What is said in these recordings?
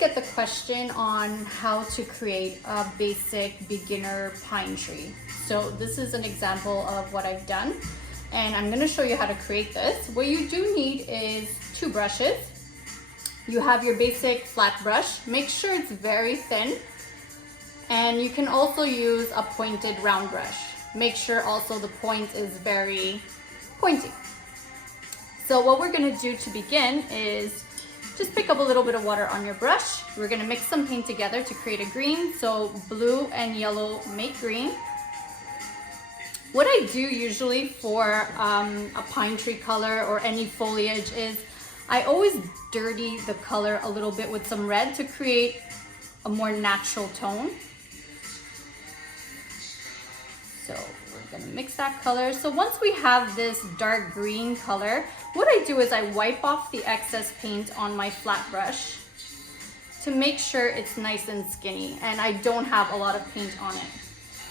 get the question on how to create a basic beginner pine tree. So this is an example of what I've done, and I'm going to show you how to create this. What you do need is 2 brushes. You have your basic flat brush. Make sure it's very thin, and you can also use a pointed round brush. Make sure also the point is very pointy. So what we're going to do to begin is just pick up a little bit of water on your brush. We're going to mix some paint together to create a green. So blue and yellow make green. What I do usually for a pine tree color or any foliage is I always dirty the color a little bit with some red to create a more natural tone. So we're gonna mix that color. So once we have this dark green color, what I do is I wipe off the excess paint on my flat brush to make sure it's nice and skinny and I don't have a lot of paint on it.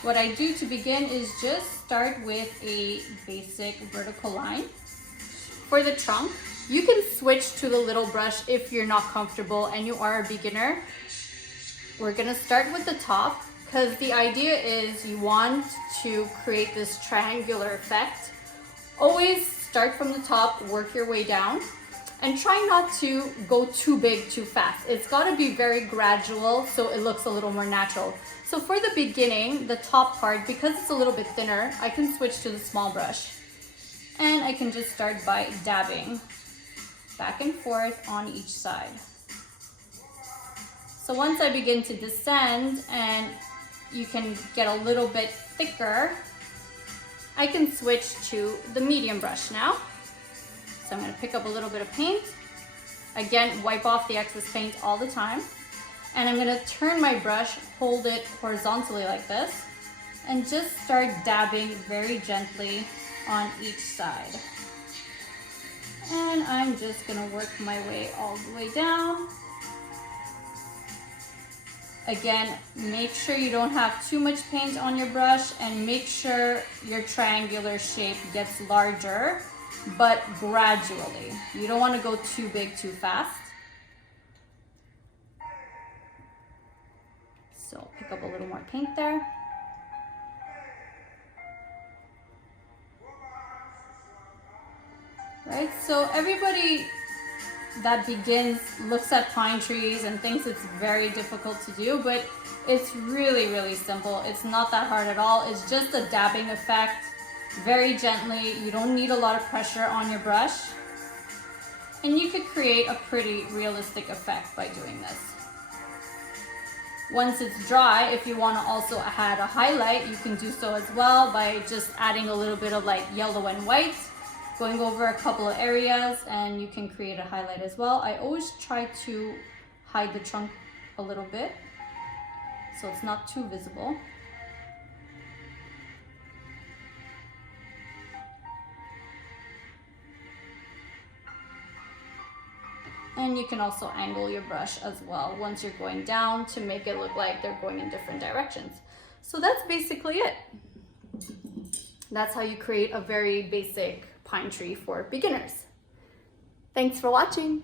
What I do to begin is just start with a basic vertical line. For the trunk, you can switch to the little brush if you're not comfortable and you are a beginner. We're gonna start with the top because the idea is you want to create this triangular effect. Always start from the top, work your way down, and try not to go too big too fast. It's gotta be very gradual so it looks a little more natural. So for the beginning, the top part, because it's a little bit thinner, I can switch to the small brush. And I can just start by dabbing back and forth on each side. So once I begin to descend and you can get a little bit thicker, I can switch to the medium brush now. So I'm going to pick up a little bit of paint. Again, wipe off the excess paint all the time. And I'm going to turn my brush, hold it horizontally like this, and just start dabbing very gently on each side. And I'm just going to work my way all the way down. Again, make sure you don't have too much paint on your brush and make sure your triangular shape gets larger, but gradually. You don't want to go too big too fast. So pick up a little more paint there. Right, so everybody that begins looks at pine trees and thinks it's very difficult to do, but it's really, really simple. It's not that hard at all. It's just a dabbing effect, very gently. You don't need a lot of pressure on your brush. And you could create a pretty realistic effect by doing this. Once it's dry, if you want to also add a highlight, you can do so as well by just adding a little bit of like yellow and white, going over a couple of areas, and you can create a highlight as well. I always try to hide the trunk a little bit so it's not too visible. And you can also angle your brush as well once you're going down to make it look like they're going in different directions. So that's basically it. That's how you create a very basic pine tree for beginners. Thanks for watching.